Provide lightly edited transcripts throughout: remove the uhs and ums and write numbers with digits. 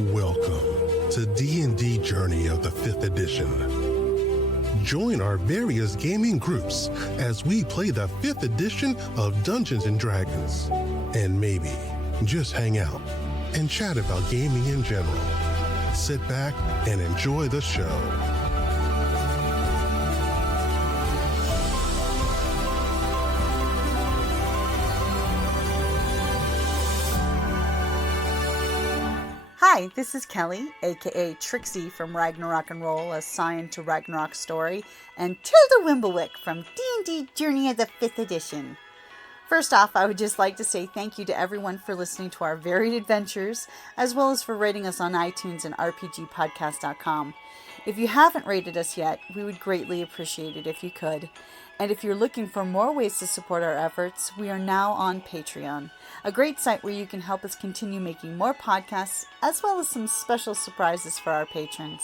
Welcome to D&D Journey of the 5th edition. Join our various gaming groups as we play the 5th edition of Dungeons & Dragons. And maybe just hang out and chat about gaming in general. Sit back and enjoy the show. Hi, this is Kelly, aka Trixie from Ragnarok and Roll, assigned to Ragnarok Story, and Tilda Wimblewick from D&D Journey of the 5th edition. First off, I would just like to say thank you to everyone for listening to our varied adventures, as well as for rating us on iTunes and rpgpodcast.com. If you haven't rated us yet, we would greatly appreciate it if you could. And if you're looking for more ways to support our efforts, we are now on Patreon, a great site where you can help us continue making more podcasts, as well as some special surprises for our patrons.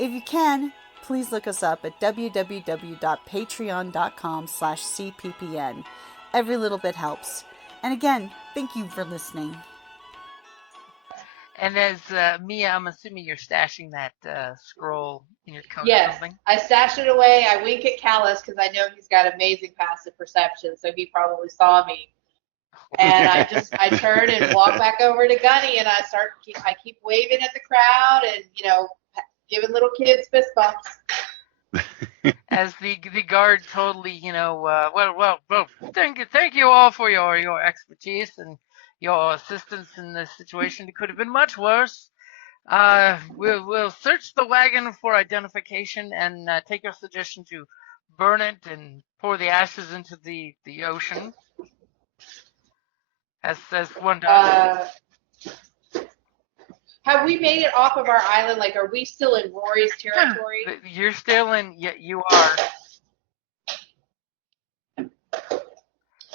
If you can, please look us up at www.patreon.com/cppn. Every little bit helps. And again, thank you for listening. And as Mia, I'm assuming you're stashing that scroll in your coat or Yes, something? I stash it away. I wink at Callus because I know he's got amazing passive perception, so he probably saw me. And I turn and walk back over to Gunny, and I keep waving at the crowd and, giving little kids fist bumps. As the guard totally, thank you all for your expertise and your assistance in this situation. It could have been much worse. We'll search the wagon for identification and take your suggestion to burn it and pour the ashes into the ocean, as one does. Have we made it off of our island? Like, are we still in Rory's territory? You're still in. Yeah, you are.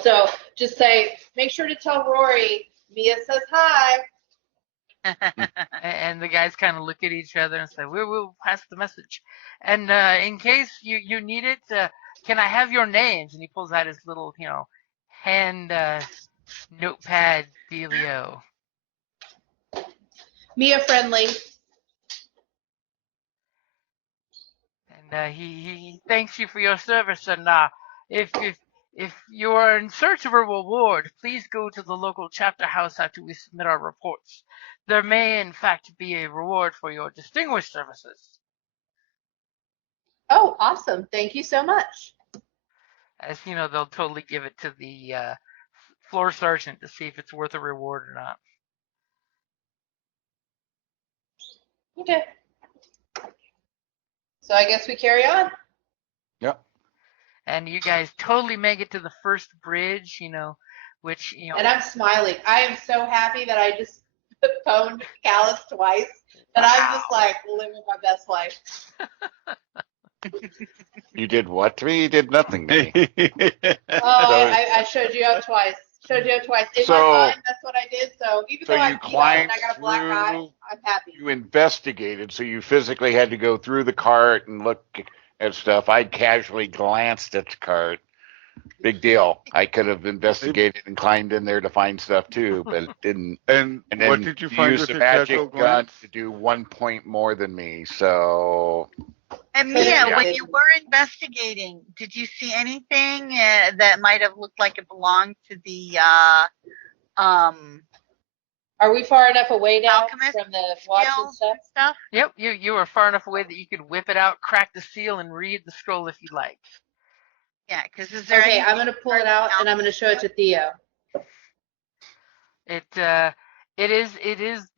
So just say, make sure to tell Rory, Mia says hi. And the guys kind of look at each other and say, we'll pass the message. And in case you need it, can I have your names? And he pulls out his little, hand notepad dealio. Mia friendly. And he thanks you for your service. And if you are in search of a reward, please go to the local chapter house after we submit our reports. There may, in fact, be a reward for your distinguished services. Oh, awesome. Thank you so much. As you know, they'll totally give it to the floor sergeant to see if it's worth a reward or not. Okay. So I guess we carry on. Yep. And you guys totally make it to the first bridge, which, And I'm smiling. I am so happy that I just phoned Callus twice, that I'm just like living my best life. You did what to me? You did nothing to me. I showed you up twice. In my mind, that's what I did. So even though I got a black eye, I'm happy. You investigated, so you physically had to go through the cart and look at stuff. I casually glanced at the cart. Big deal. I could have investigated and climbed in there to find stuff too, but it didn't. And then what did you find used with the your magic casual gun glance? to do 1 point more than me. So. And Mia, when you were investigating, did you see anything that might have looked like it belonged to the Are we far enough away now alchemist from the watch and skills stuff? and stuff? Yep, you are far enough away that you could whip it out, crack the seal, and read the scroll if you'd like. Yeah, because is there Okay, anything I'm going to pull it out and I'm going to show it to Theo. It is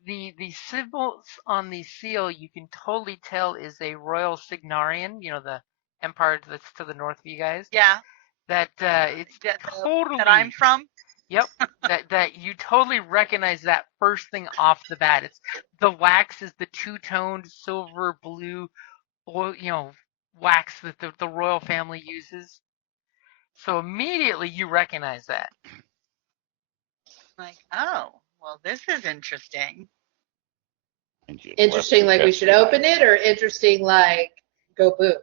the symbols on the seal. You can totally tell is a royal signarian. The empire that's to the north of you guys. Yeah. That it's totally that I'm from. Yep. that you totally recognize that first thing off the bat. It's the wax is the two-toned silver blue, wax that the royal family uses. So immediately you recognize that. Like, oh, well, this is interesting. Interesting, like we should open it, or interesting, like go boom?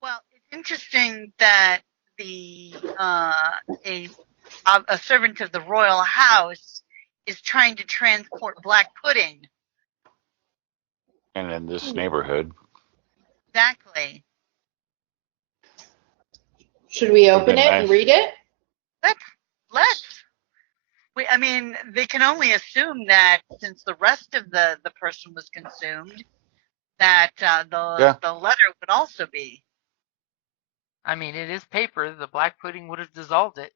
Well, it's interesting that a servant of the royal house is trying to transport black pudding And in this neighborhood. Exactly. Should we Would've open been it and nice. read it? Let's. I mean, they can only assume that since the rest of the person was consumed, that the letter would also be. I mean, it is paper. The black pudding would have dissolved it.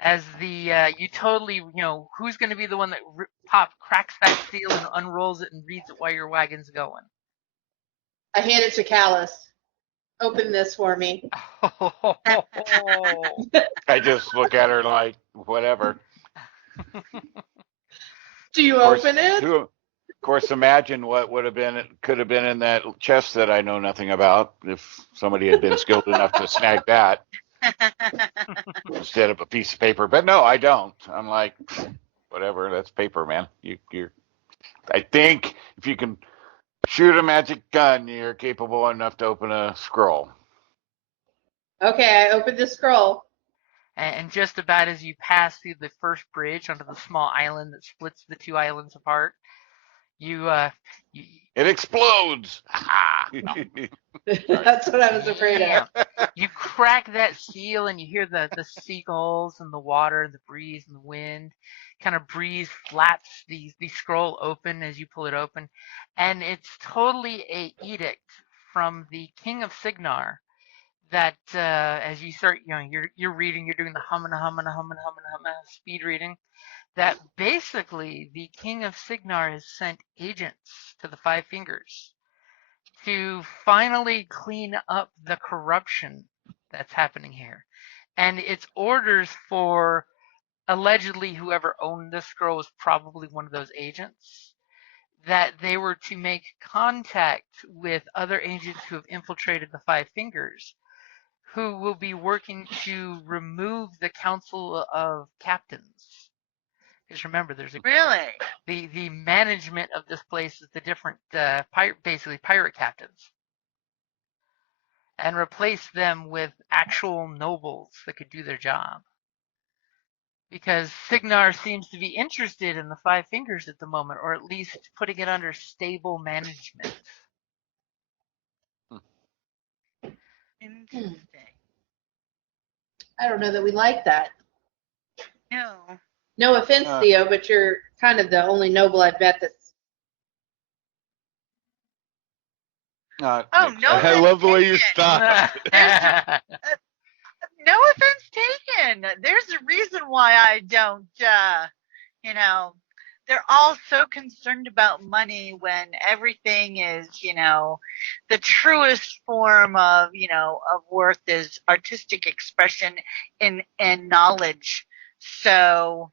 As the you totally, who's going to be the one that cracks that seal and unrolls it and reads it while your wagon's going? I hand it to Callus. Open this for me. I just look at her like, whatever. Do you open it? Of course, imagine what could have been in that chest that I know nothing about if somebody had been skilled enough to snag that instead of a piece of paper. But no, I don't. I'm like, whatever, that's paper, man. I think if you can shoot a magic gun, you're capable enough to open a scroll. Okay, I opened the scroll. And just about as you pass through the first bridge onto the small island that splits the two islands apart, it explodes. That's what I was afraid of. You crack that seal and you hear the seagulls and the water and the breeze and the wind kind of breeze flaps the scroll open as you pull it open, and it's totally a edict from the King of Signar that as you start, you're reading, you're doing the humming speed reading, that basically the King of Signar has sent agents to the Five Fingers to finally clean up the corruption that's happening here. And it's orders for allegedly whoever owned this scroll was probably one of those agents, that they were to make contact with other agents who have infiltrated the Five Fingers, who will be working to remove the Council of Captains. Because remember, there's the management of this place is the different pirate captains, and replace them with actual nobles that could do their job. Because Signar seems to be interested in the Five Fingers at the moment, or at least putting it under stable management. Interesting. I don't know that we like that. No. No offense, Theo, but you're kind of the only noble I bet that's. No, I love the way you stop. No offense taken. There's a reason why I don't, they're all so concerned about money when everything is, the truest form of, of worth is artistic expression and knowledge. So.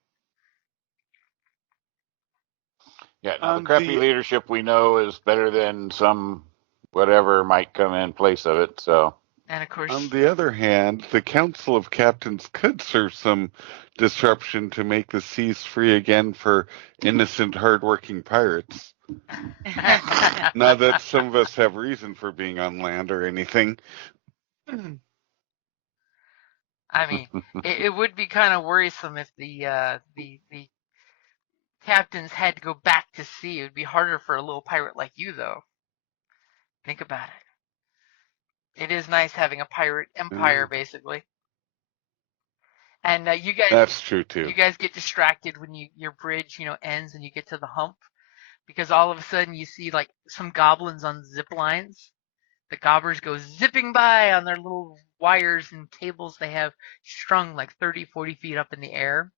Yeah, now the crappy leadership we know is better than some whatever might come in place of it, so. And of course, on the other hand, the Council of Captains could serve some disruption to make the seas free again for innocent, hardworking pirates. Not that some of us have reason for being on land or anything. I mean, it would be kind of worrisome if the captains had to go back to sea. It would be harder for a little pirate like you, though. Think about it. It is nice having a pirate empire, basically. And you guys, that's true too. You guys get distracted when your bridge, ends and you get to the hump, because all of a sudden you see like some goblins on zip lines. The gobbers go zipping by on their little wires and cables they have strung like 30, 40 feet up in the air.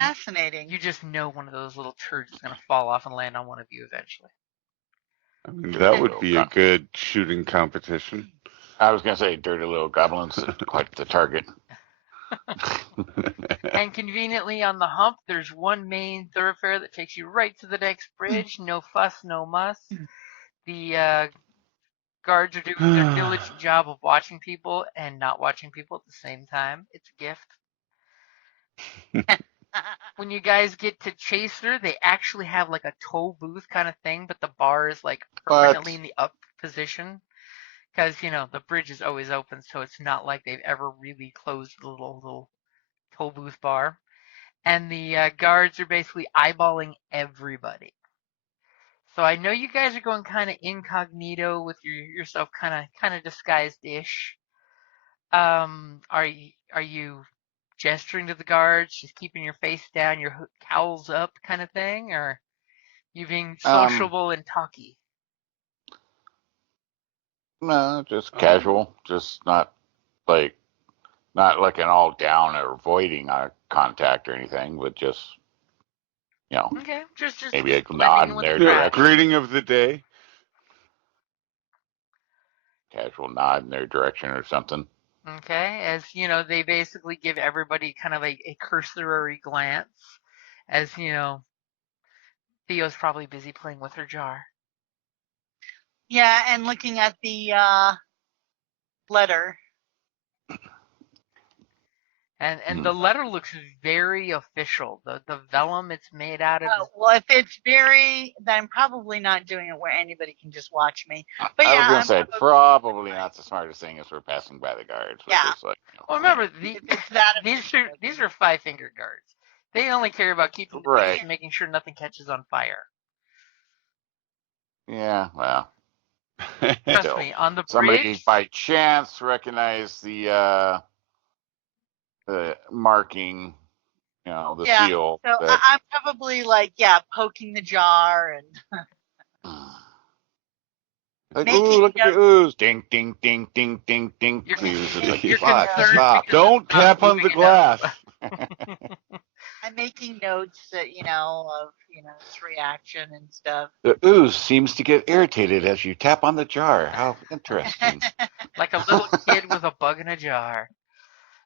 Fascinating. You just know one of those little turds is going to fall off and land on one of you eventually. I mean, that would be a good shooting competition. I was going to say dirty little goblins, quite the target. And conveniently on the hump, there's one main thoroughfare that takes you right to the next bridge. No fuss, no muss. The guards are doing their diligent job of watching people and not watching people at the same time. It's a gift. When you guys get to Chaser, they actually have like a toll booth kind of thing, but the bar is like permanently in the up position. Because, the bridge is always open, so it's not like they've ever really closed the little toll booth bar. and the guards are basically eyeballing everybody. So I know you guys are going kind of incognito with yourself kind of disguised-ish. Are you gesturing to the guards, just keeping your face down, your cowls up, kind of thing, or you being sociable and talky? No, just casual, just not like not looking all down or avoiding eye contact or anything, but just Okay, just maybe a blending nod in in with the their crowd. direction, Greeting of the day. casual nod in their direction or something. Okay, as you know, they basically give everybody kind of a cursory glance, as you know, Theo's probably busy playing with her jar. Yeah, and looking at the letter. And the letter looks very official. The vellum it's made out of is Well, if it's very, then I'm probably not doing it where anybody can just watch me. But I was yeah, gonna I'm say probably not the smartest thing as we're passing by the guards. But Yeah. just like, well. Remember, if it's that these are five-finger guards. They only care about keeping the Right. peace and making sure nothing catches on fire. yeah, well, Trust still, me, on the somebody bridge. by chance recognized the marking, the Yeah. seal. So That I'm probably like, poking the jar and like, making ooh, look at notes. the ooze, ding, ding, ding, ding, ding, ding. You're, Ooze. It's like, you're stop, concerned stop. because Don't it's not tap on moving the glass. I'm making notes that of its reaction and stuff. The ooze seems to get irritated as you tap on the jar. How interesting. like a little kid with a bug in a jar.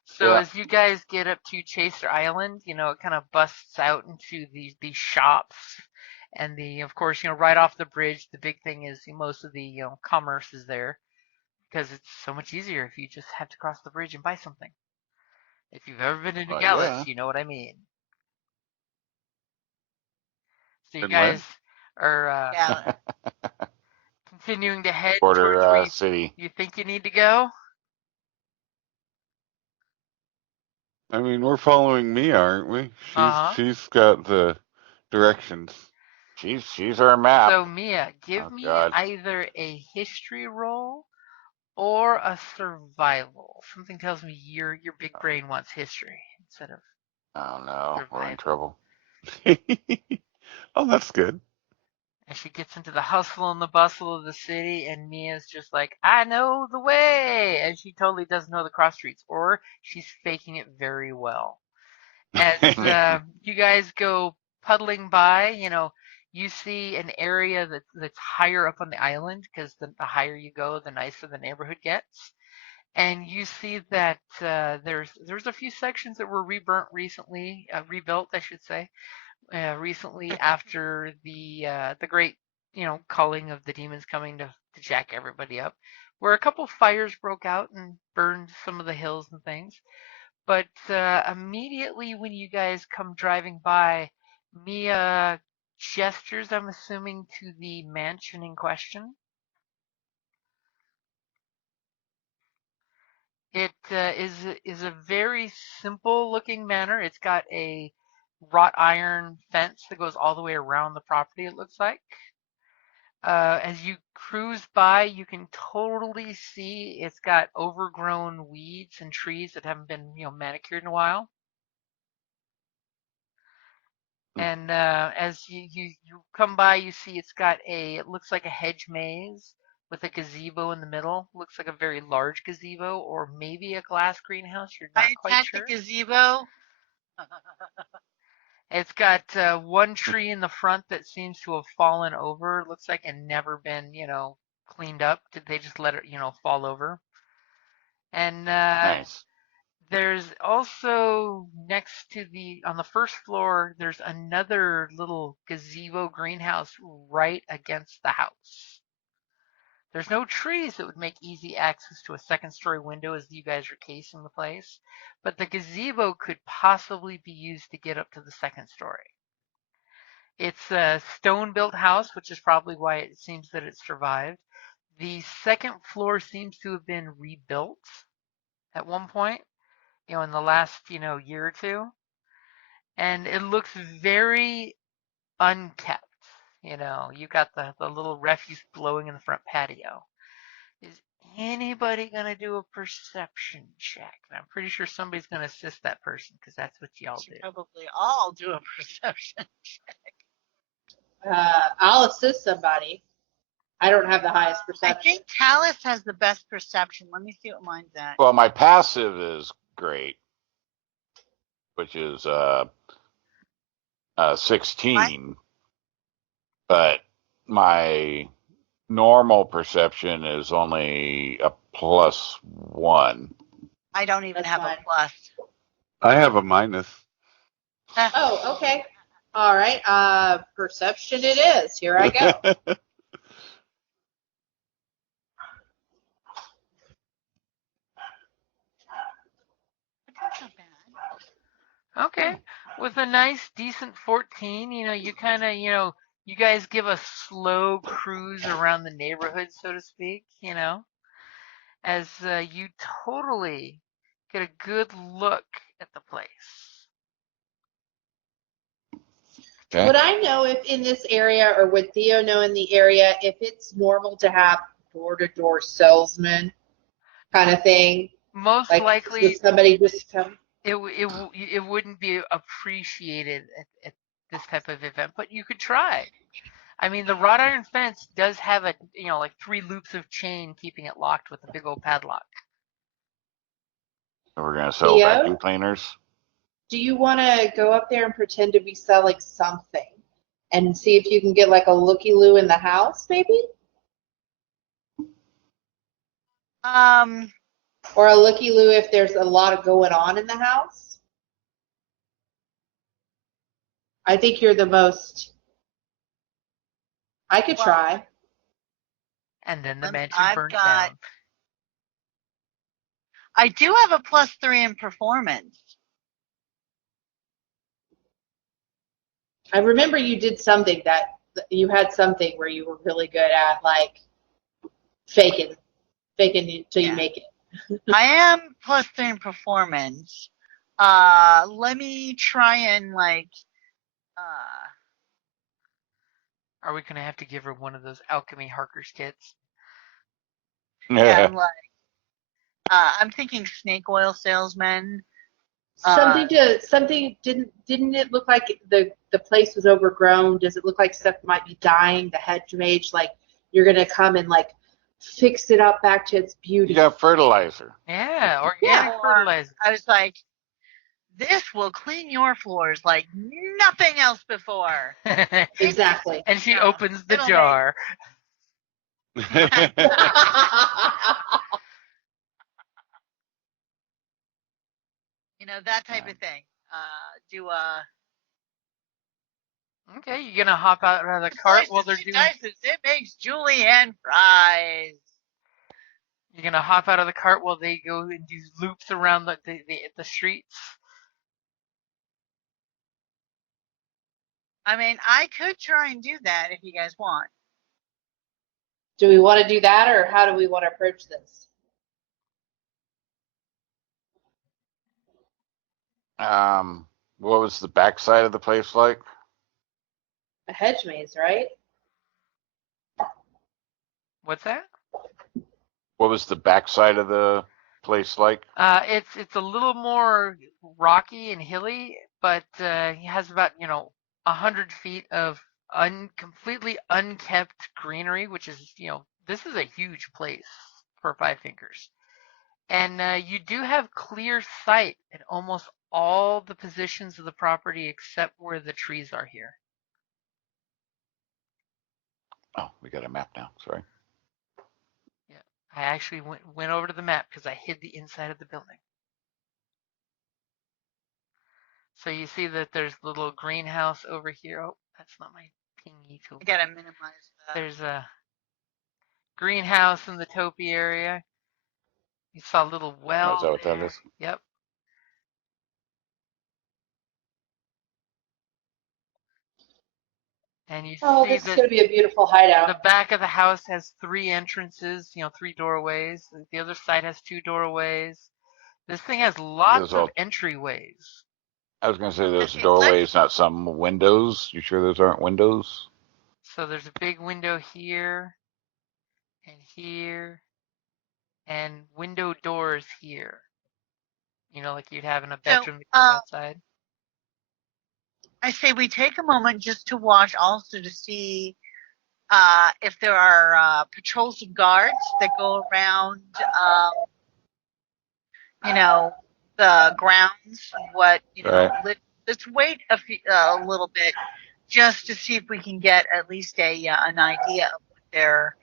So Yeah. as you guys get up to Chaser Island, it kind of busts out into these shops, and of course, right off the bridge, the big thing is most of the commerce is there because it's so much easier if you just have to cross the bridge and buy something. If you've ever been into Well, Gallus, yeah. you know what I mean. So you And where? guys are Yeah. continuing to head towards Border where city. you think you need to go. I mean, we're following Mia, aren't we? Uh-huh. She's got the directions. She's our map. So Mia, give Oh, me God. either a history roll or a survival. Something tells me your big brain wants history instead of Oh no, we're in survival. trouble. Oh, that's good. And she gets into the hustle and the bustle of the city, and Mia's just like, I know the way! And she totally doesn't know the cross streets, or she's faking it very well. As you guys go puddling by, you see an area that's higher up on the island, because the higher you go, the nicer the neighborhood gets. And you see that there's a few sections that were rebuilt, I should say, recently after the great culling of the demons coming to jack everybody up, where a couple fires broke out and burned some of the hills and things. But immediately when you guys come driving by, Mia gestures, I'm assuming, to the mansion in question. It is a very simple looking manor. It's got a wrought iron fence that goes all the way around the property, it looks like. As you cruise by, you can totally see it's got overgrown weeds and trees that haven't been, manicured in a while. And as you come by, you see it looks like a hedge maze with a gazebo in the middle. Looks like a very large gazebo, or maybe a glass greenhouse. You're I not quite attacked the sure. gazebo. It's got one tree in the front that seems to have fallen over. Looks like and never been, cleaned up. Did they just let it, fall over? And Nice. there's also on the first floor, there's another little gazebo greenhouse right against the house. There's no trees that would make easy access to a second story window as you guys are casing the place, but the gazebo could possibly be used to get up to the second story. It's a stone built house, which is probably why it seems that it survived. The second floor seems to have been rebuilt at one point, in the last, year or two. and it looks very unkept. You know, you got the little refuse blowing in the front patio. Is anybody gonna do a perception check? And I'm pretty sure somebody's gonna assist that person because that's what y'all should do. probably all do a perception. I'll assist somebody. I don't have the highest I perception. think Talus has the best perception. Let me see what mine's at. Well, my passive is great, which is 16, but my normal perception is only a +1. I don't even That's have fine. a plus. I have a minus. Oh, okay. All right. Perception it is. Here I go. That's not bad. Okay, with a nice, decent 14, you know, you kind of, you guys give a slow cruise around the neighborhood, so to speak, as you totally get a good look at the place. Okay. Would I know if in this area, or would Theo know in the area, if it's normal to have door-to-door salesmen kind of thing? Most Like, likely, would somebody just come? it wouldn't be appreciated at this type of event, but you could try. I mean, the wrought iron fence does have like 3 loops of chain keeping it locked with a big old padlock. So we're gonna sell Theo? vacuum cleaners. Do you want to go up there and pretend to be selling something and see if you can get like a looky-loo in the house, maybe? Or a looky-loo if there's a lot of going on in the house? I think you're the most. I could Well, try. And then the I've mansion burns got- down. I do have a +3 in performance. I remember you did something that you had something where you were really good at, like faking until you make it. I am +3 in performance. Let me try and Are we gonna have to give her one of those alchemy Harker's kits? and I'm thinking snake oil salesman. Something didn't it look like the place was overgrown? Does it look like stuff might be dying? The hedge mage, like you're gonna come and like fix it up back to its beauty. You got fertilizer. Yeah, organic fertilizer. I was like, this will clean your floors like nothing else before. Exactly. And she Yeah, opens the it'll jar. You know, that type of thing. Okay, you're gonna hop out of the cart while they're doing. It makes julienne fries. You're gonna hop out of the cart while they go and do loops around the streets. I mean, I could try and do that if you guys want. Do we want to do that, or how do we want to approach this? What was the backside of the place like? A hedge maze, right? What's that? What was the backside of the place like? It's a little more rocky and hilly, but he has about 100 feet of completely unkept greenery, which is this is a huge place for Five Fingers, and you do have clear sight at almost all the positions of the property except where the trees are here. Oh, we got a map now. Sorry. Yeah, I actually went over to the map because I hid the inside of the building. So you see that there's the little greenhouse over here. Oh, that's not my pingy tool. I gotta minimize that. There's a greenhouse in the topi area. You saw a little well. Oh, is that what there. that is? Yep. And you see This is that going to be a beautiful hideout. the back of the house has 3 entrances, 3 doorways. The other side has 2 doorways. This thing has lots of entryways. I was going to say there's Okay, doorways, not some windows. You sure those aren't windows? So there's a big window here and here and window doors here. You know, like you'd have in a So, bedroom that goes outside. I say we take a moment just to watch, also to see if there are patrols of guards that go around, the grounds. Right. Let's wait a little bit just to see if we can get at least an idea of what their,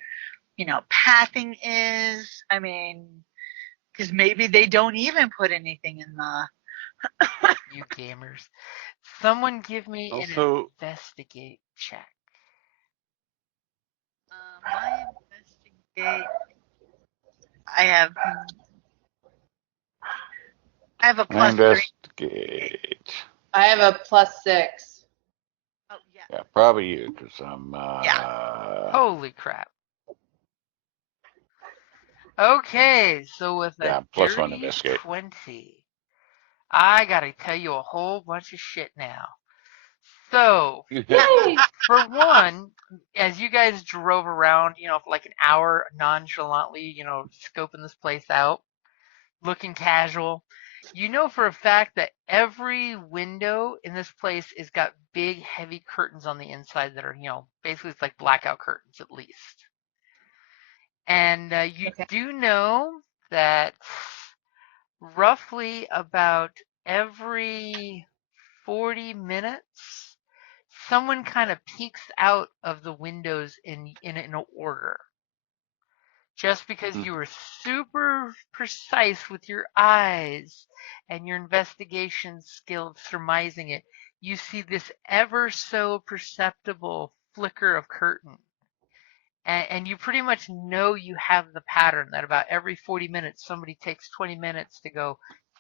pathing is. I mean, because maybe they don't even put anything in the. You gamers. Someone give me an Also, investigate check. My investigate. I have a +3. Investigate. I have a +6. Oh yeah. Yeah, probably you, because I'm. Holy crap. Okay, so with a Yeah, +1 dirty investigate. 20, I gotta tell you a whole bunch of shit now. So, Yay! for one, as you guys drove around, for like an hour nonchalantly, scoping this place out, looking casual, you know for a fact that every window in this place has got big, heavy curtains on the inside that are, basically it's like blackout curtains at least. And you Okay. do know that roughly about every 40 minutes, someone kind of peeks out of the windows in an order. Just because you were super precise with your eyes and your investigation skills surmising it, you see this ever so perceptible flicker of curtain. And you pretty much know you have the pattern that about every 40 minutes somebody takes 20 minutes to go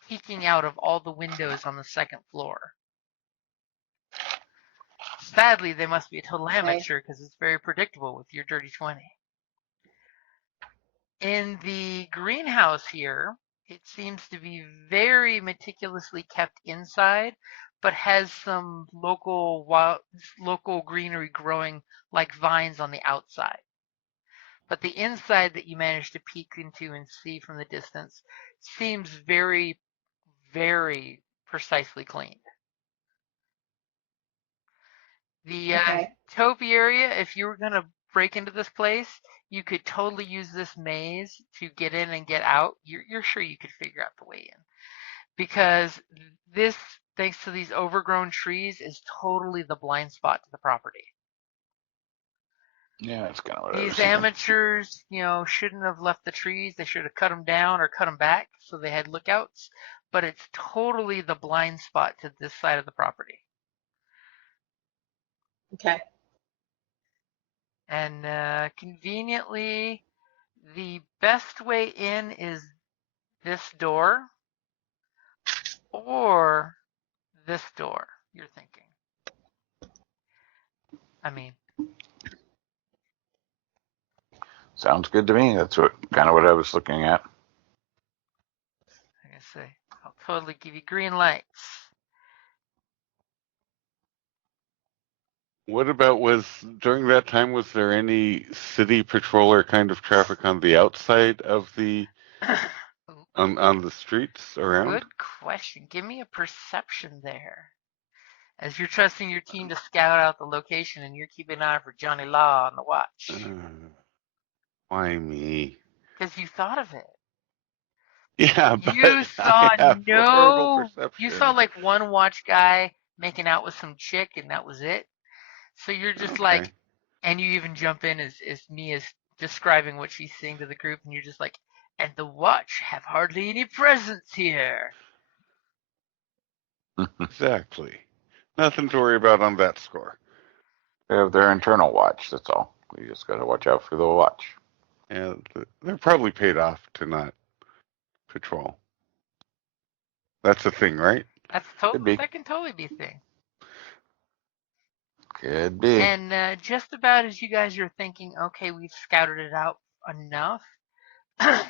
peeking out of all the windows on the second floor. Sadly, they must be a total amateur because it's very predictable with your dirty 20. In the greenhouse here, it seems to be very meticulously kept inside, but has some local greenery growing like vines on the outside. But the inside that you managed to peek into and see from the distance seems very, very precisely cleaned. The topiary, if you were going to break into this place, you could totally use this maze to get in and get out. You're sure you could figure out the way in. Because this, thanks to these overgrown trees, is totally the blind spot to the property. Yeah, that's kind of what I was These thinking. amateurs, shouldn't have left the trees. They should have cut them down or cut them back so they had lookouts. But it's totally the blind spot to this side of the property. Okay. And conveniently, the best way in is this door or this door, you're thinking. I mean, Sounds good to me. That's kind of what I was looking at. like I say, I'll totally give you green lights. what about during that time, was there any city patroller kind of traffic on the outside of the on the streets around? Good question. Give me a perception there. As you're trusting your team to scout out the location and you're keeping an eye for Johnny Law on the watch. Why me? Because you thought of it. Yeah, but You saw I have horrible you saw perception. like one watch guy making out with some chick and that was it. So you're just like, Okay. and you even jump in as me as describing what she's seeing to the group and you're just like, and the watch have hardly any presence here. Exactly. Nothing to worry about on that score. They have their internal watch. That's all. We just got to watch out for the watch. Yeah, they're probably paid off to not patrol. That's a thing, right? Could be. That can totally be a thing. Could be. And just about as you guys are thinking, okay, we've scouted it out enough,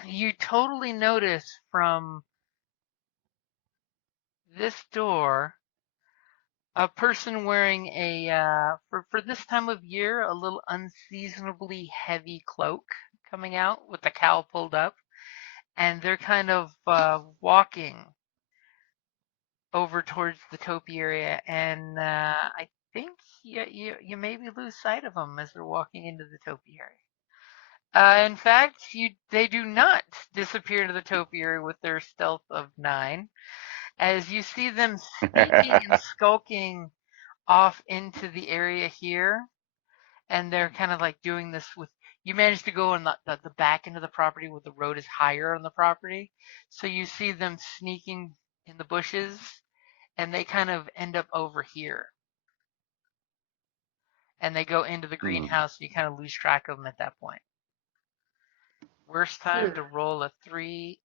you totally notice from this door a person wearing for this time of year, a little unseasonably heavy cloak coming out with the cowl pulled up, and they're kind of walking over towards the topiary area, and I think you maybe lose sight of them as they're walking into the topiary. In fact, they do not disappear into the topiary with their stealth of 9, as you see them sneaking and skulking off into the area here, and they're kind of like doing this with. You manage to go on the back end of the property where the road is higher on the property, so you see them sneaking in the bushes, and they kind of end up over here. And they go into the greenhouse, and you kind of lose track of them at that point. Worst time to roll a 3.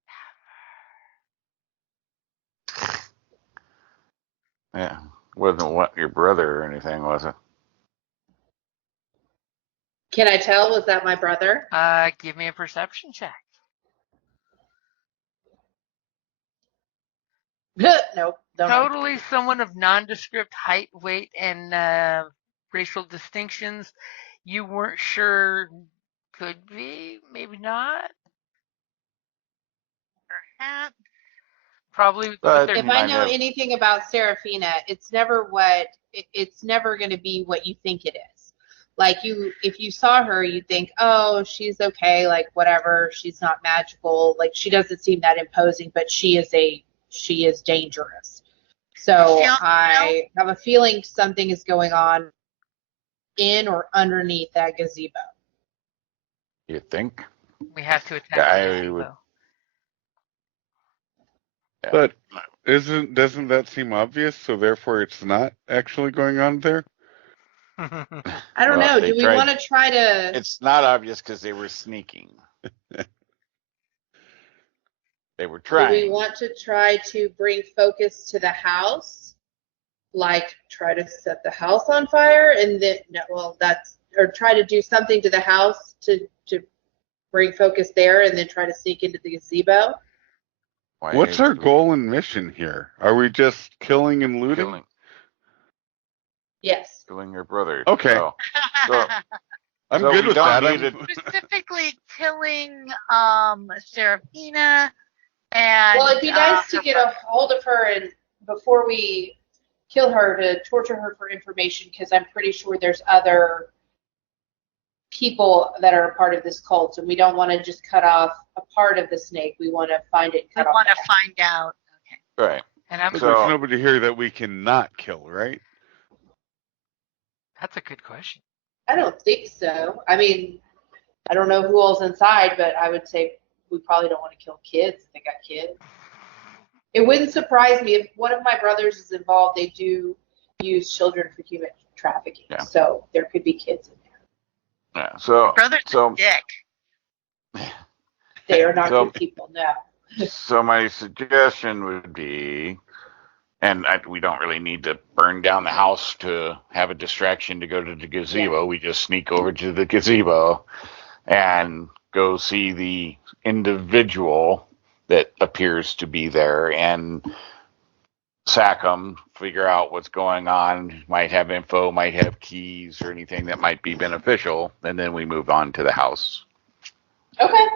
Yeah. Wasn't what your brother or anything, was it? Can I tell? Was that my brother? Give me a perception check. Nope. Totally someone of nondescript height, weight, and racial distinctions. You weren't sure. Could be, maybe not. Perhaps. Probably. But if I know anything about Seraphina, it's never going to be what you think it is. Like if you saw her, you'd think, oh, she's okay, like whatever. She's not magical. Like she doesn't seem that imposing, but she is dangerous. So I have a feeling something is going on in or underneath that gazebo. You think? We have to attack the gazebo. Yeah. But doesn't that seem obvious? So therefore, it's not actually going on there. I don't know. Do we want to try to? It's not obvious because they were sneaking. They were trying. Do we want to try to bring focus to the house? Like try to set the house on fire and then or try to do something to the house to bring focus there and then try to sneak into the gazebo? What's our goal and mission here? Are we just killing and looting? Killing. Yes. Killing your brother. Okay. So I'm good with that. Specifically killing Seraphina and. Well, it'd be nice to get a hold of her and before we kill her to torture her for information because I'm pretty sure there's other people that are a part of this cult, and we don't want to just cut off a part of the snake. We want to find it. We want to find out. Okay. Right. And there's nobody here that we cannot kill, right? That's a good question. I don't think so. I mean, I don't know who all's inside, but I would say we probably don't want to kill kids if they got kids. It wouldn't surprise me if one of my brothers is involved. They do use children for human trafficking, so there could be kids in there. Yeah. So brother's a dick. They are not good people, no. So my suggestion would be, and we don't really need to burn down the house to have a distraction to go to the gazebo. Yeah. We just sneak over to the gazebo and go see the individual that appears to be there and sack them, figure out what's going on, might have info, might have keys or anything that might be beneficial, and then we move on to the house. Okay.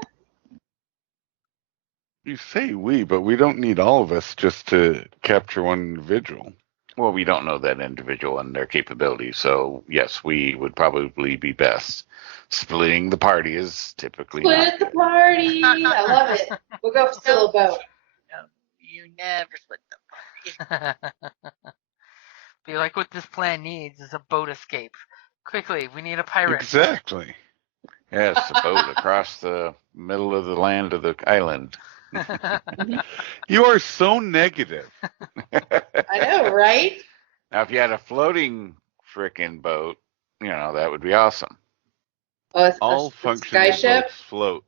You say we, but we don't need all of us just to capture one individual. Well, we don't know that individual and their capabilities, so yes, we would probably be best. Splitting the party is typically Split the party! I love it. We'll go steal a boat. No, you never split the party. Be like, what this plan needs is a boat escape. Quickly, we need a pirate. Exactly. Yes, a boat across the middle of the land of the island. You are so negative. I know, right? Now, if you had a floating frickin' boat, that would be awesome. Oh, all functional boats float.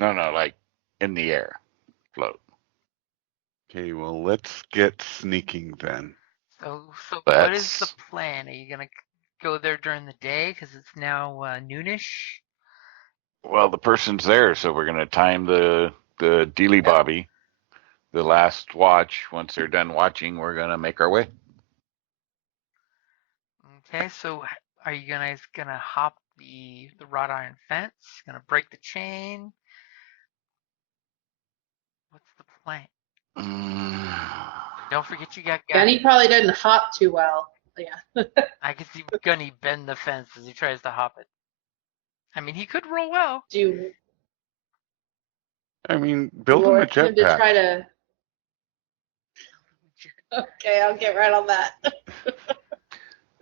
No, like in the air, float. Okay, well, let's get sneaking then. So what is the plan? Are you gonna go there during the day because it's now noonish? Well, the person's there, so we're gonna time the dealy bobby the last watch. Once they're done watching, we're gonna make our way. Okay, so are you guys gonna hop the wrought iron fence? Gonna break the chain? What's the plan? Don't forget you got Gunny probably doesn't hop too well. Yeah. I can see Gunny bend the fence as he tries to hop it. I mean, he could roll well. Do you I mean, build him a want him to jetpack. try to? Okay, I'll get right on that.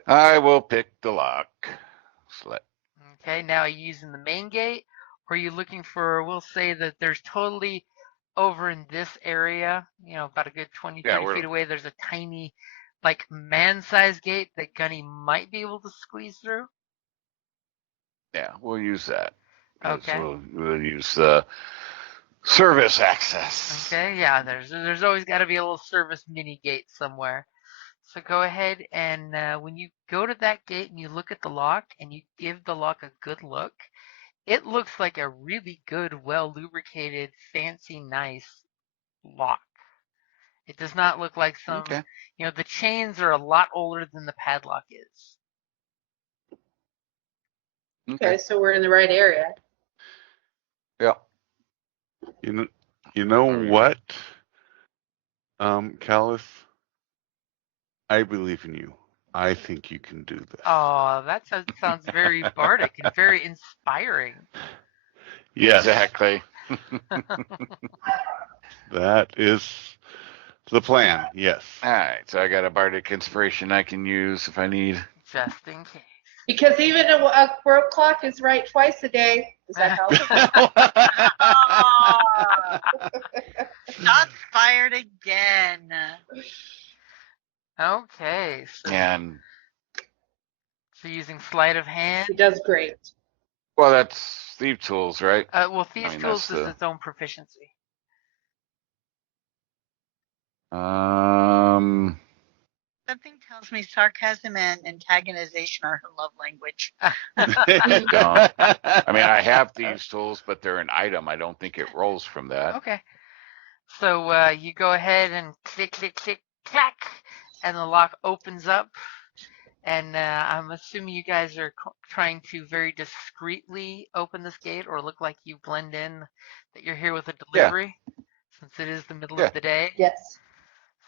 I will pick the lock. Slut. Okay, now are you using the main gate, or are you looking for? We'll say that there's totally over in this area, about a good 20, 30 feet away. There's a tiny, like man-sized gate that Gunny might be able to squeeze through. Yeah, we'll use that. Okay. We'll use the service access. Okay, yeah. There's always got to be a little service mini gate somewhere. So go ahead and when you go to that gate and you look at the lock and you give the lock a good look, it looks like a really good, well lubricated, fancy, nice lock. It does not look like some. Okay. The chains are a lot older than the padlock is. Okay, so we're in the right area. Yeah. You know what, Callus? I believe in you. I think you can do this. Oh, that sounds very bardic and very inspiring. Yes, Exactly. that is the plan. Yes. All right, so I got a bardic inspiration I can use if I need. Just in case. Because even a broke clock is right twice a day. Does that help? Shots fired again. Okay. And So using sleight of hand. He does great. well, that's thief tools, right? Well, thieves tools is its own proficiency. Something tells me sarcasm and antagonization are her love language. No. I mean, I have thieves tools, but they're an item. I don't think it rolls from that. Okay. So you go ahead and click, click, click, clack, and the lock opens up. And I'm assuming you guys are trying to very discreetly open this gate or look like you blend in that you're here with a delivery, since it is the middle of the day. Yes.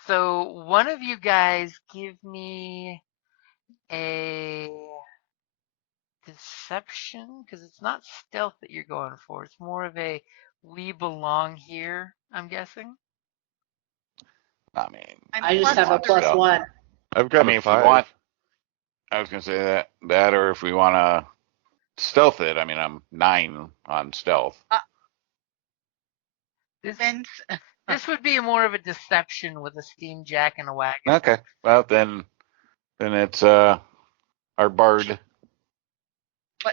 So one of you guys give me a deception, because it's not stealth that you're going for. It's more of a we belong here, I'm guessing. I mean, I just have a +1. I've got a 5. If you want, I was going to say that, or if we want to stealth it, I mean, I'm 9 on stealth. This would be more of a deception with a steam jack and a wagon. Okay, well then it's our bard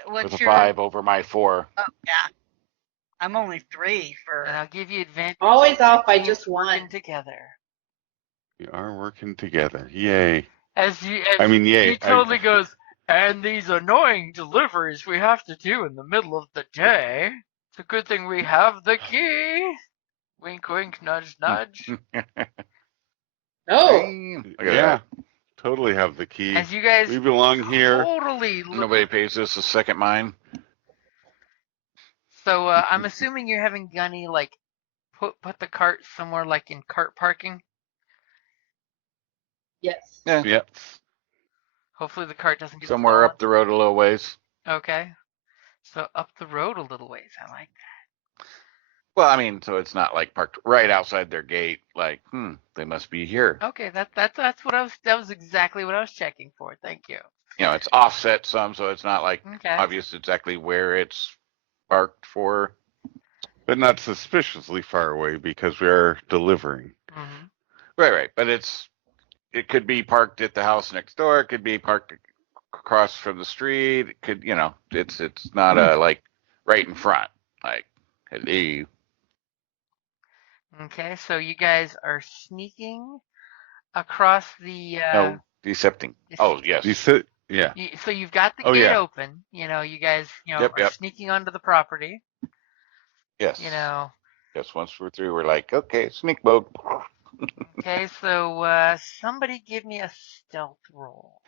What's with a your 5 over my 4. Oh yeah, I'm only 3 for. And I'll give you advantage. Always off by just 1. Working together. We are working together. Yay. Yay. He totally goes, and these annoying deliveries we have to do in the middle of the day. It's a good thing we have the key. Wink, wink, nudge, nudge. Oh. Yeah. Totally have the key. As you guys we belong here. Totally. Nobody pays us a second mine. So I'm assuming you're having Gunny like put the cart somewhere like in cart parking. Yes. Yeah. Yes. Hopefully the cart doesn't get Somewhere stolen. up the road a little ways. Okay. So up the road a little ways. I like that. Well, I mean, so it's not like parked right outside their gate. Like, they must be here. Okay, that's what I was. That was exactly what I was checking for. Thank you. It's offset some, so it's not like Okay. obvious exactly where it's parked for. But not suspiciously far away because we are delivering. Mm-hmm. Right. But it could be parked at the house next door. It could be parked across from the street. It could, it's not like right in front. Like, hello. Okay, so you guys are sneaking across the. No, decepting. Oh, yes. Yeah. So you've got the gate yeah. open. You guys, Yep. are sneaking onto the property. Yes. Guess once we're through, we're like, okay, sneak mode. Okay, so somebody give me a stealth roll.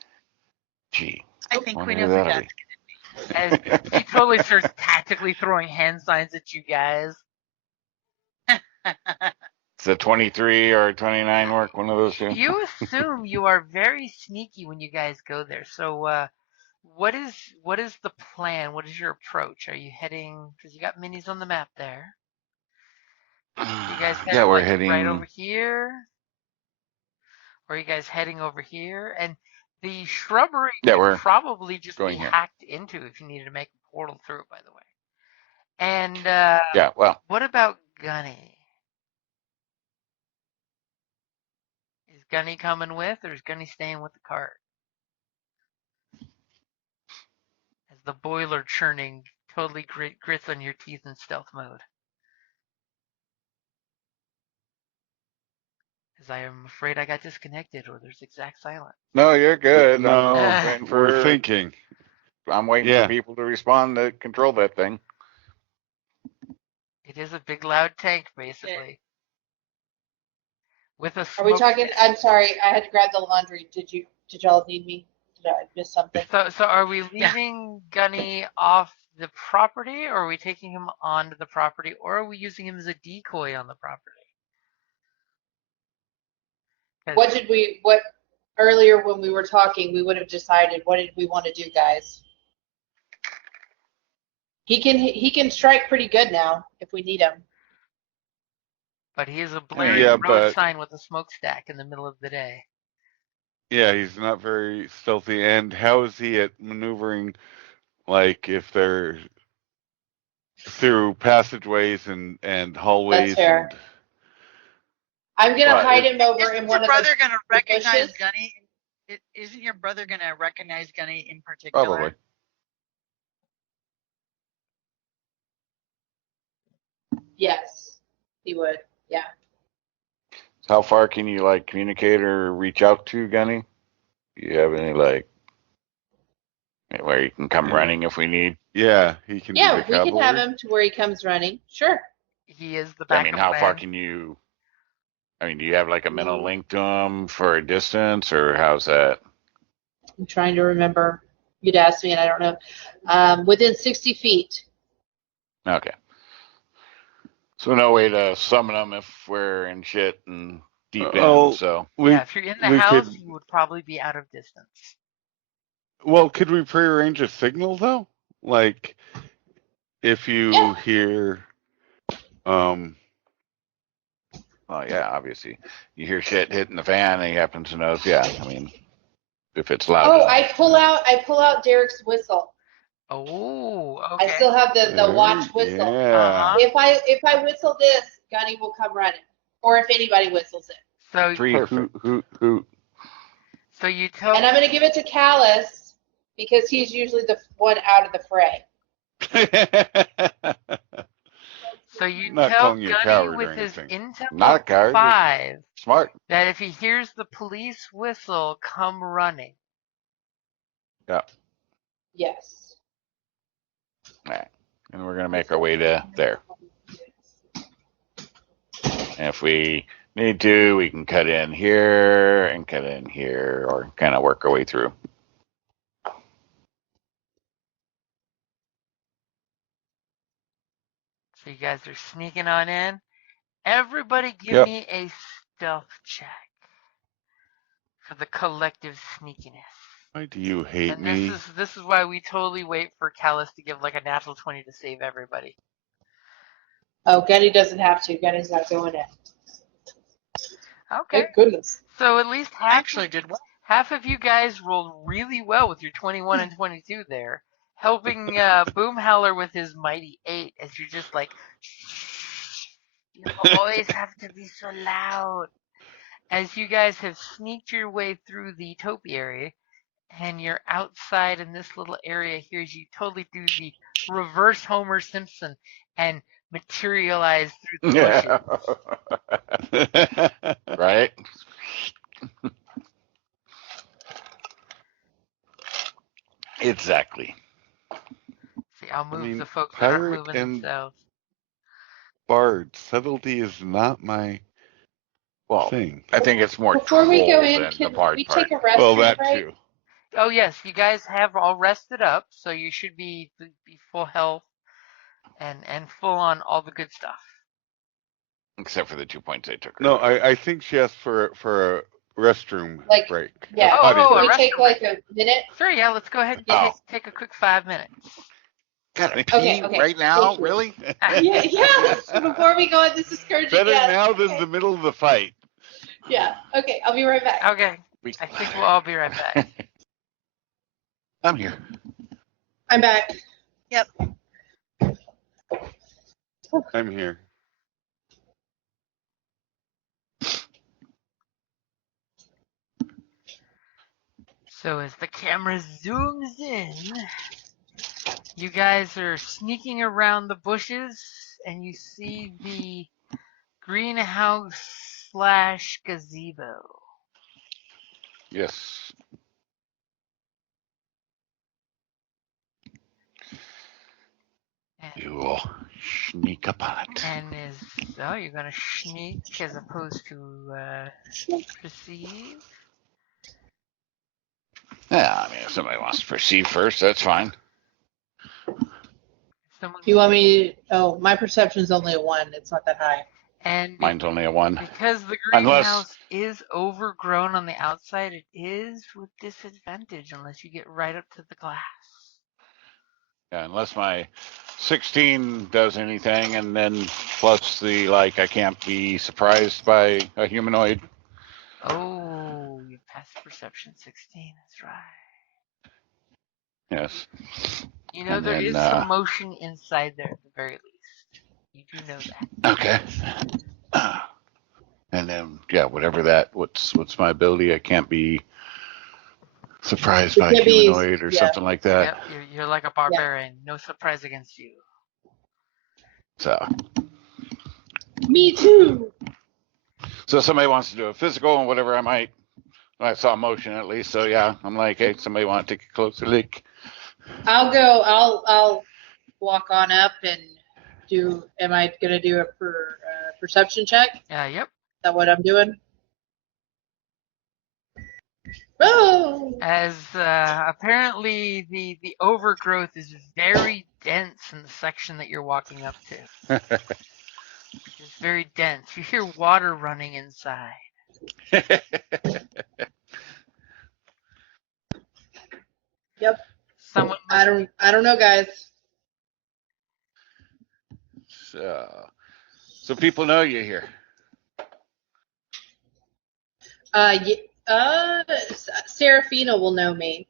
Gee, I think we wonder know who who that'll that's be. As he totally starts tactically throwing hand signs at you guys. It's a 23 or a 29 work, one of those two. You assume you are very sneaky when you guys go there. So, what is the plan? What is your approach? Are you heading? Because you got minis on the map there. You guys heading Yeah, we're like heading right over here, or are you guys heading over here? And the shrubbery Yeah, could we're probably just be going here. hacked into if you needed to make a portal through it. By the way. And Yeah, well, what about Gunny? Is Gunny coming with, or is Gunny staying with the cart? As the boiler churning totally grits on your teeth in stealth mode. As I am afraid I got disconnected, or there's exact silence. no, you're good. No, I'm waiting we're for thinking. Yeah. people to respond to control that thing. It is a big loud tank, basically. With a Are we smoke talking? stack. I'm sorry, I had to grab the laundry. Did y'all need me? Did I miss something? So are we leaving Gunny off the property, or are we taking him onto the property, or are we using him as a decoy on the property? What earlier when we were talking, we would have decided what did we want to do, guys? He can strike pretty good now if we need him. But he is a blaring Yeah, road but sign with a smokestack in the middle of the day. yeah, he's not very stealthy. And how is he at maneuvering? Like if they're through passageways and hallways. That's fair. And I'm gonna Well, hide him over in Isn't one your of those brother gonna recognize bushes. Gunny? Isn't your brother gonna recognize Gunny in particular? Probably. Yes, he would. Yeah. How far can you like communicate or reach out to Gunny? Do you have any like where you can come Yeah. running if we need? yeah, he can do Yeah, the we can cavalry. have him to where he comes running. Sure. He is the I backup mean, how far plan. can you? I mean, do you have like a mental link to him for a distance, or how's that? I'm trying to remember. You'd ask me, and I don't know. Within 60 feet. Okay. So no way to summon them if we're in shit and deep in. So Yeah, if you're in the we house, could- you would probably be out of distance. Well, could we prearrange a signal though? Like if you Yeah. hear oh yeah, obviously you hear shit hitting the fan, and he happens to know. Yeah, I mean, if it's loud. Oh, enough. I pull out Derek's whistle. Oh, okay. I still have the watch whistle. Yeah. Uh-huh. If I whistle this, Gunny will come running. Or if anybody whistles it. So, Three hoot. so you tell. And I'm gonna give it to Callus because he's usually the one out of the fray. So you Not tell calling you a Gunny coward with or his anything. intel Not a coward. 5 Smart. that if he hears the police whistle, come running. Yeah. Yes. All right. And we're gonna make our way to there. And if we need to, we can cut in here and cut in here, or kind of work our way through. So you guys are sneaking on in. Everybody give me a stealth check for the collective sneakiness. Why do you hate And me? this is why we totally wait for Callus to give like a natural 20 to save everybody. Oh, Gunny doesn't have to. Gunny's not going in. Okay. Thank goodness. So at least Half of you guys rolled really well with your 21 and 22 there, helping Boomhowler with his mighty 8 as you're just like, you always have to be so loud. As you guys have sneaked your way through the topiary, and you're outside in this little area here as you totally do the reverse Homer Simpson and materialize through the bushes. Right? Exactly. See, I'll move mean, the folks that aren't pirate moving and- themselves. bard. Subtlety is not my Well, thing. I think it's more Before we go troll in, than the can bard we part. take a restroom Well, that break? too. Oh yes, you guys have all rested up, so you should be full health and full on all the good stuff. Except for the 2 points I took. No, earlier. I think she asked for a restroom Like, break. yeah. Oh, Potty oh, Can a break. we take restroom like break. a minute? Sure, yeah. Let's go ahead and Oh. take a quick 5 minutes. Gotta pee Okay. right now? Thank you. Really? Yeah, yes. Before we go on this excursion, Better yes. now than Okay. the middle of the fight. Yeah. Okay. I'll be right back. Okay, I think we'll all be right back. I'm here. I'm back. Yep. I'm here. So as the camera zooms in, you guys are sneaking around the bushes, and you see the greenhouse / gazebo. Yes. You will sneak up on it. And you're gonna sneak as opposed to perceive. Yeah, I mean, if somebody wants to perceive first, that's fine. Someone, You want me? Oh, my perception's only a 1. It's not that high. and Mine's only a 1. because the Unless- greenhouse is overgrown on the outside, it is with disadvantage unless you get right up to the glass. Yeah, unless my 16 does anything, and then plus the, like, I can't be surprised by a humanoid. Oh, you passed perception 16. That's right. Yes. You know, And there then, is some motion inside there at the very least. You do know that. Okay. And then, yeah, whatever that, what's my ability? I can't be surprised You by a can't be- humanoid or yeah. something like that. Yep, you're like a barbarian. No surprise against you. So Me too. if somebody wants to do a physical and whatever, I saw motion at least. So yeah, I'm like, hey, somebody want to take a closer look? I'll go. I'll walk on up and do. Am I gonna do a perception check? Is Yep. that what I'm doing? Oh. As apparently the overgrowth is very dense in the section that you're walking up to. It's very dense. You hear water running inside. Yep. Someone. I don't know, guys. So people know you're here. Serafina will know me.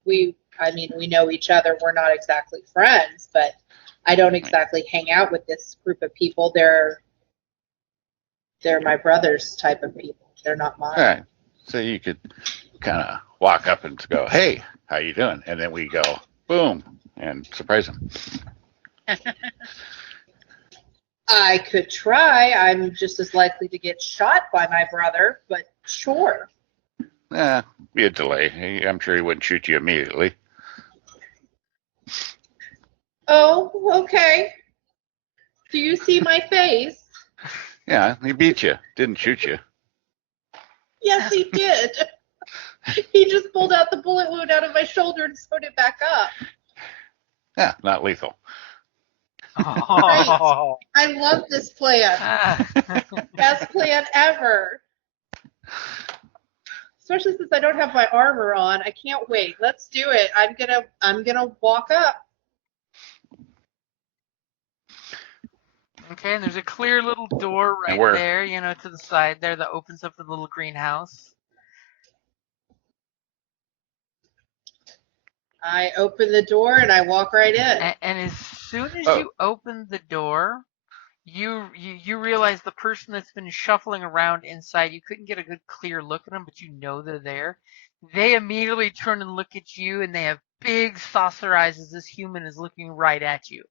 I mean, we know each other. We're not exactly friends, but I don't exactly hang out with this group of people. They're my brother's type of people. They're not mine. All right. So you could kind of walk up and go, hey, how you doing? And then we go, boom, and surprise them. I could try. I'm just as likely to get shot by my brother, but sure. Be a delay. I'm sure he wouldn't shoot you immediately. Oh, okay. Do you see my face? Yeah, he beat you. Didn't shoot you. Yes, he did. He just pulled out the bullet wound out of my shoulder and sewed it back up. Yeah, not lethal. Oh. I love this plan. Best plan ever. Especially since I don't have my armor on. I can't wait. Let's do it. I'm gonna walk up. Okay, and there's a clear little door right where? there, to the side there that opens up to the little greenhouse. I open the door and I walk right in. And as soon as you open the door, you realize the person that's been shuffling around inside, you couldn't get a good clear look at them, but you know they're there. They immediately turn and look at you, and they have big saucer eyes as this human is looking right at you.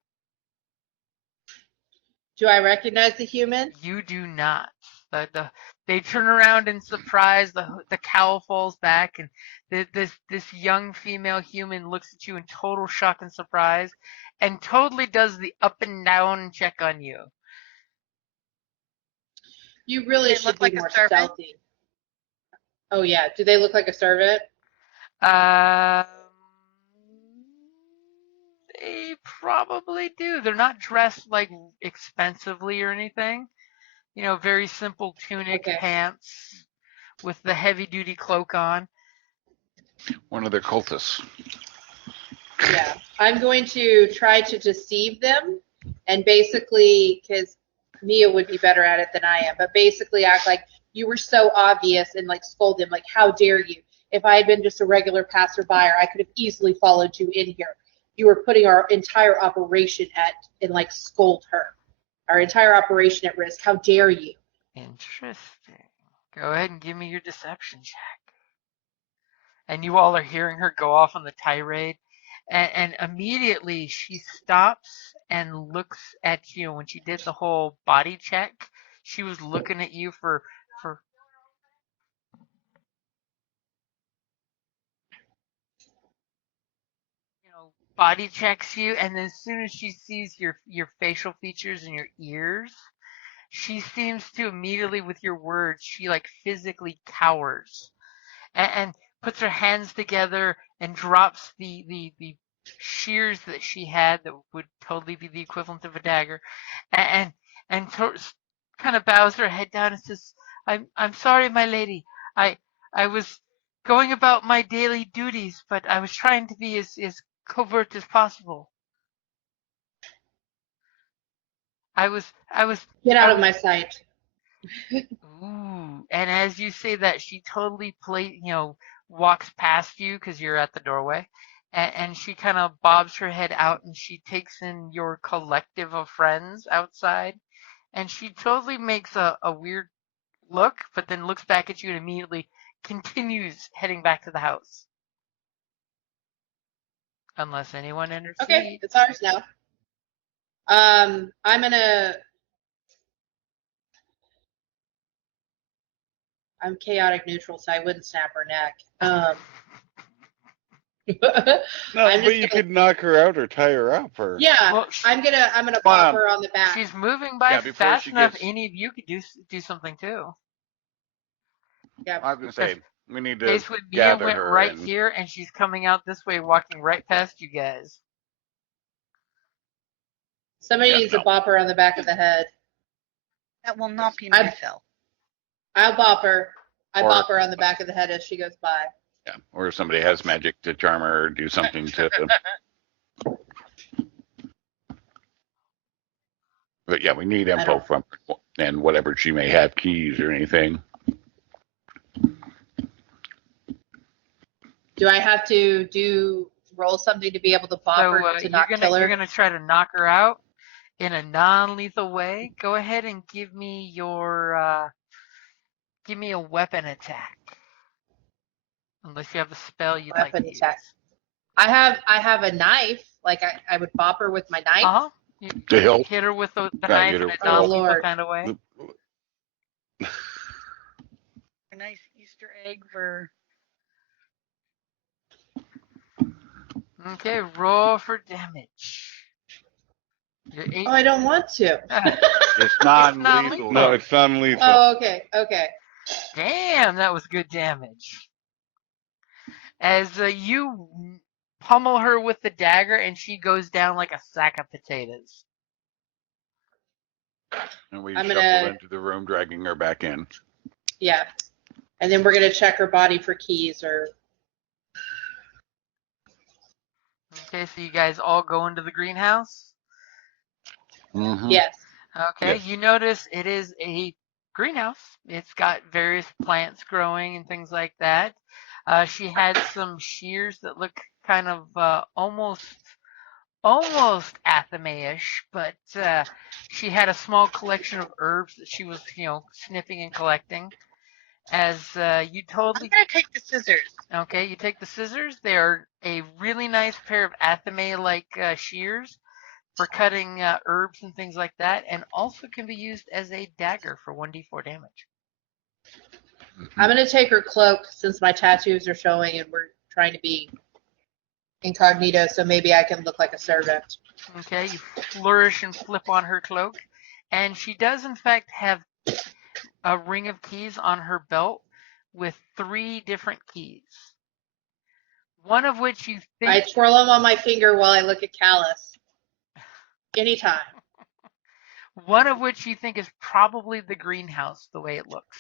Do I recognize the human? You do not. They turn around in surprise. The cowl falls back, and this young female human looks at you in total shock and surprise, and totally does the up and down check on you. You really They should look be like a more servant? stealthy. Oh yeah. Do they look like a servant? Um, they probably do. They're not dressed like expensively or anything. Very simple tunic, Okay. pants, with the heavy duty cloak on. One of their cultists. Yeah. I'm going to try to deceive them and basically, because Mia would be better at it than I am, but basically act like you were so obvious and like scold them, like, how dare you? If I had been just a regular passerby, I could have easily followed you in here. You were putting our entire operation and like scold her. Our entire operation at risk. How dare you? Interesting. Go ahead and give me your deception check. And you all are hearing her go off on the tirade. And immediately she stops and looks at you. When she did the whole body check, she was looking at you for body checks you, and then as soon as she sees your facial features and your ears, she seems to immediately, with your words, she like physically cowers and puts her hands together and drops the shears that she had that would totally be the equivalent of a dagger, and and kind of bows her head down and says, I'm sorry, my lady. I was going about my daily duties, but I was trying to be as covert as possible. I was Get I out of was my sight. Ooh, and as you say that, she totally walks past you because you're at the doorway, and she kind of bobs her head out and she takes in your collective of friends outside, and she totally makes a weird look, but then looks back at you and immediately continues heading back to the house. Unless anyone Okay, intercedes. it's ours now. I'm chaotic neutral, so I wouldn't snap her neck. No, I'm but just you gonna, could knock her out or tie her up, or yeah, Well, I'm gonna Come on. pop her on the back. she's moving by Yeah, before fast she enough. gets- Any of you could do something too. Yeah. I was gonna say we need to Basically, Mia gather went her right and here, and she's coming out this way, walking right past you guys. Somebody Yeah, needs no. to bop her on the back of the head. That will not be I- myself. I'll bop her. I Or- bop her on the back of the head as she goes by. yeah, or if somebody has magic to charm her or do something to. But yeah, we need info from her and whatever she may have, keys or anything. Do I have to roll something to be able to bop her to not kill her? You're gonna try to knock her out in a non-lethal way. Go ahead and give me a weapon attack. Unless you have a spell you'd like Weapon to attack. use. I have a knife. Like I would bop her with my knife. Uh-huh. You To help. hit her with the Yeah, knife hit her in a with the non-lethal Lord. kind of way. A nice Easter egg for. Okay, roll for damage. You're Oh, I don't want to. It's non-lethal. non-lethal. no, it's non-lethal. Oh, okay. Damn, that was good damage. As you pummel her with the dagger, and she goes down like a sack of potatoes. And we I'm shuffle gonna- into the room, dragging her back in. Yeah. And then we're gonna check her body for keys or. Okay, so you guys all go into the greenhouse. Mm-hmm. Yes. Okay, Yes. you notice it is a greenhouse. It's got various plants growing and things like that. She had some shears that look kind of almost Athame-ish, but she had a small collection of herbs that she was, sniffing and collecting. As you I'm totally gonna take the scissors. okay, you take the scissors. They're a really nice pair of Athame-like shears for cutting herbs and things like that, and also can be used as a dagger for 1d4 damage. I'm gonna take her cloak since my tattoos are showing and we're trying to be incognito, so maybe I can look like a servant. Okay, you flourish and flip on her cloak, and she does in fact have a ring of keys on her belt with 3 different keys. One of which you I think twirl them on my finger while I look at Callus. Anytime. is probably the greenhouse, the way it looks.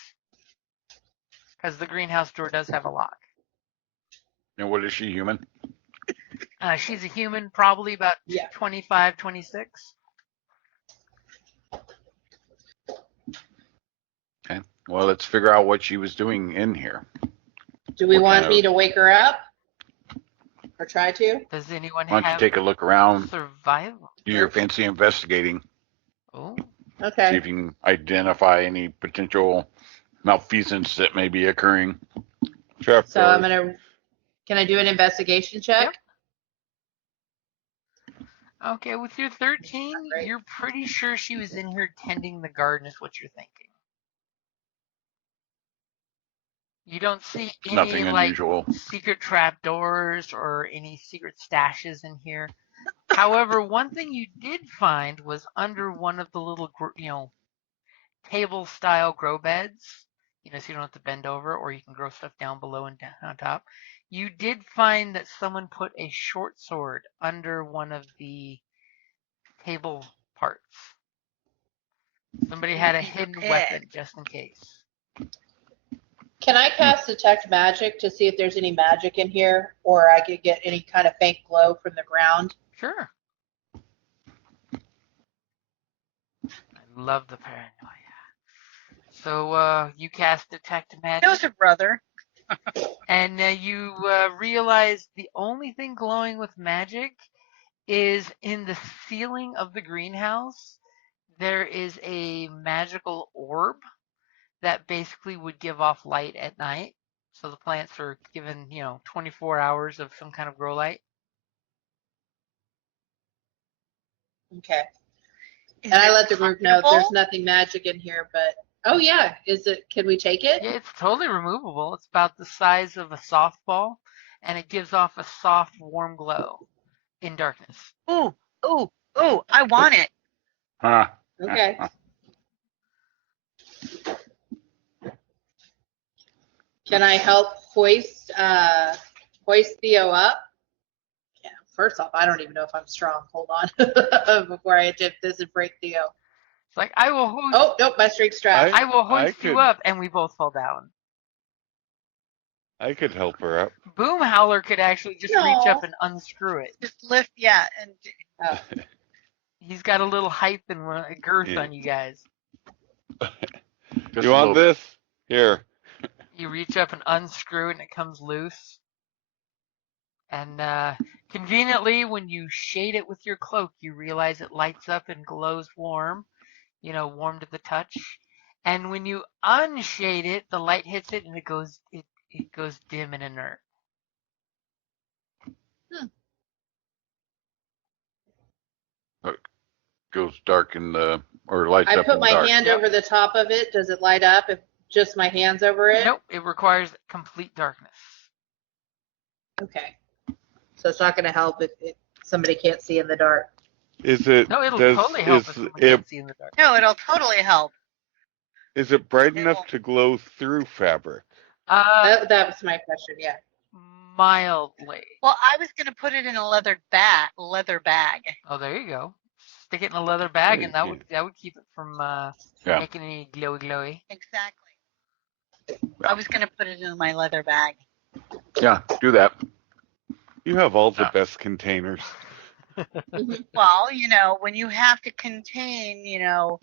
Because the greenhouse door does have a lock. And what is she, human? She's a human, probably about Yeah. 25, 26. Okay. Well, let's figure out what she was doing in here. Do we What want kind me of- to wake her up? Or try to? Does anyone Why don't you have take a look around, survival? do your fancy investigating, Oh, see Okay. if you can identify any potential malfeasance that may be occurring. Trap So I'm doors. can I do an investigation check? okay. With your 13, Great. you're pretty sure she was in here tending the garden, is what you're thinking. You don't see any Nothing unusual. secret trapdoors or any secret stashes in here. However, one thing you did find was under one of the little, table-style grow beds. So you don't have to bend over, or you can grow stuff down below and down on top. You did find that someone put a short sword under one of the table parts. Somebody had a hidden weapon just in case. Can I cast detect magic to see if there's any magic in here, or I could get any kind of faint glow from the ground? Sure. I love the paranoia. So you cast detect magic. Knows her brother. And you realize the only thing glowing with magic is in the ceiling of the greenhouse. There is a magical orb that basically would give off light at night. So the plants are given, 24 hours of some kind of grow light. Okay. Is And I it let the group know there's comfortable? nothing magic in here, but oh yeah, can we take it? Yeah, it's totally removable. It's about the size of a softball, and it gives off a soft, warm glow in darkness. Ooh, ooh, ooh! I want it. Huh. Okay. Can I help hoist Theo up? Yeah, first off, I don't even know if I'm strong. Hold on. Before I attempt this and break Theo. It's like, I will hoist, Oh, nope, my string's strapped. I will hoist I you could- up, and we both fall down. I could help her up. Boom Howler could actually just reach up and unscrew it. Just lift, yeah, and Oh. He's got a little height and a girth Yeah. on you guys. Just You a want little- this? Here. You reach up and unscrew it, and it comes loose. And conveniently, when you shade it with your cloak, you realize it lights up and glows warm, warm to the touch. And when you unshade it, the light hits it, and it goes dim and inert. Goes dark in the, or lights I up in put the my dark. hand Yep. over the top of it. Does it light up if just my hand's over it? Nope, it requires complete darkness. Okay. So it's not going to help if somebody can't see in the dark. Is it? No, it'll does, totally help is if someone it, can't see in the dark. no, it'll totally help. Is it bright It enough won't. to glow through fabric? That was my question. Yeah. Mildly. Well, I was gonna put it in a leather bag. Oh, there you go. Stick it in a leather bag, and Thank that would keep it from Yeah. making any glowy. Exactly. I was gonna put it in my leather bag. Yeah, do that. You have all the Yeah. best containers. Well, when you have to contain,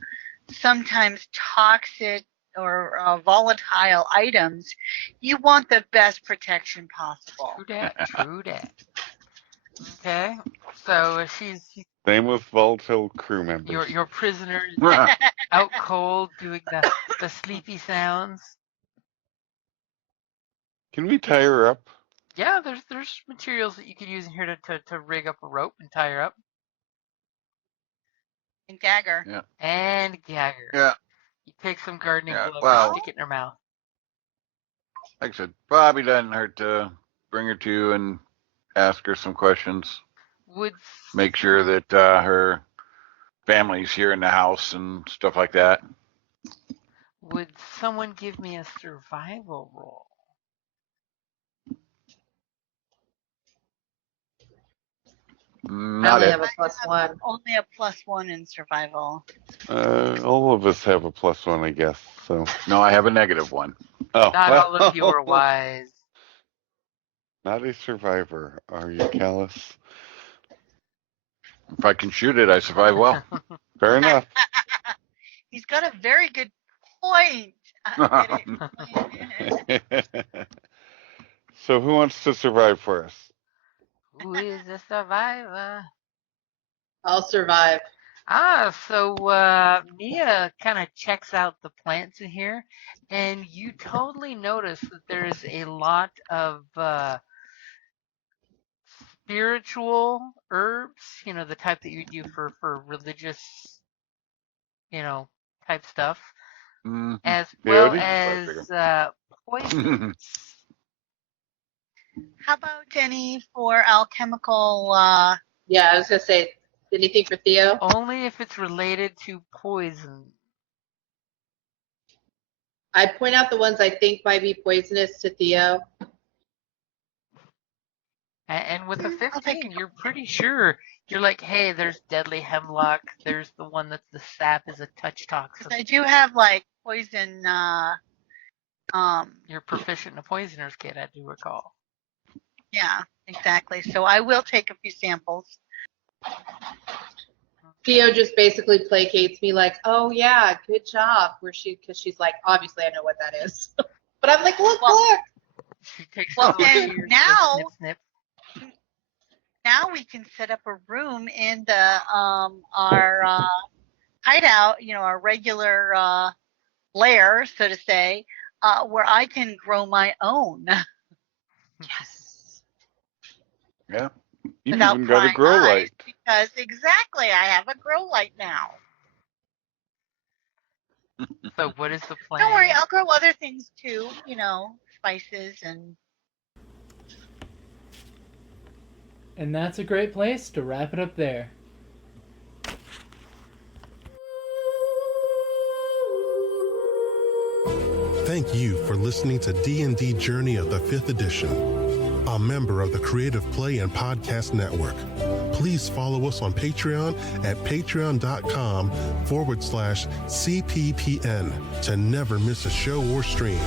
sometimes toxic or volatile items, you want the best protection possible. True that. Okay, so she's Same with volatile crew members. your prisoner is out cold, doing the sleepy sounds. Can we tie her up? Yeah, there's materials that you could use in here to rig up a rope and tie her up. And dagger. And gag her. Yeah. You take some gardening Yeah, gloves well- and stick it in her mouth. Like I said, probably doesn't hurt to bring her to you and ask her some questions. Would Make sure that her family's here in the house and stuff like that. Would someone give me a survival roll? I Not only it. have a +1. Only a +1 in survival. All of us have a +1, I guess. So. No, I have a -1. Oh, Not all of you are wise. Not a survivor, are you, Callus? If I can shoot it, I survive well. Fair enough. He's got a very good point. I get it. So who wants to survive for us? Who is a survivor? I'll survive. So Mia kind of checks out the plants in here, and you totally notice that there's a lot of spiritual herbs, the type that you do for religious, type stuff, as well Peyote? as poisons. How about any for alchemical? Yeah, I was gonna say, anything for Theo? Only if it's related to poison. I'd point out the ones I think might be poisonous to Theo. And with the I'll take 15, you're pretty sure. You're like, hey, there's deadly hemlock. There's the one that's the sap is a touch toxin. I do have like poison. You're proficient in a poisoner's kit, I do recall. Yeah, exactly. So I will take a few samples. Theo just basically placates me like, oh yeah, good job. Because she's like, obviously I know what that is. But I'm like, look. She takes Well, a couple and cheers, now- snip, snip. Now we can set up a room in the our hideout, our regular lair, so to say, where I can grow my own. Yes. Yeah. You without even got a prying grow eyes, light. because exactly, I have a grow light now. So what is the plan? Don't worry, I'll grow other things too, spices and. And that's a great place to wrap it up there. Thank you for listening to D&D Journey of the 5th Edition, a member of the Creative Play and Podcast Network. Please follow us on Patreon at patreon.com/CPPN to never miss a show or stream.